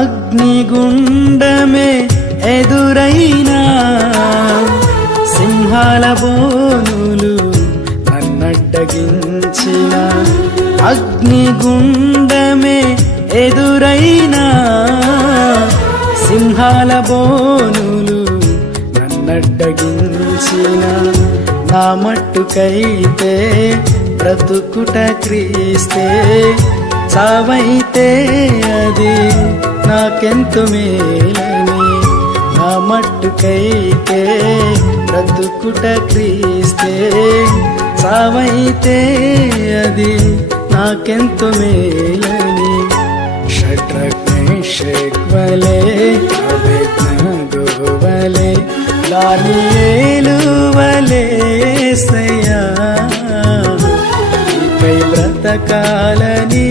అగ్నిగుండమే ఎదురైనా సింహాల బోనులు నన్నడ్డగించిన అగ్నిగుండమే ఎదురైనా సింహాల బోనులు నన్నడ్డగించిన నా మట్టుకైతే బ్రతుకుట క్రీస్తే చావైతే అది నాకెంతో మేలని నా మట్టుకైతే బ్రతుకుట క్రీస్తే చావైతే అది నాకెంతో మేలని షడ్రక్ మేషక్ వలె అబేద్నెగో వలె దానియేలు వలె యేసయ్యా నీకై బ్రతకాలని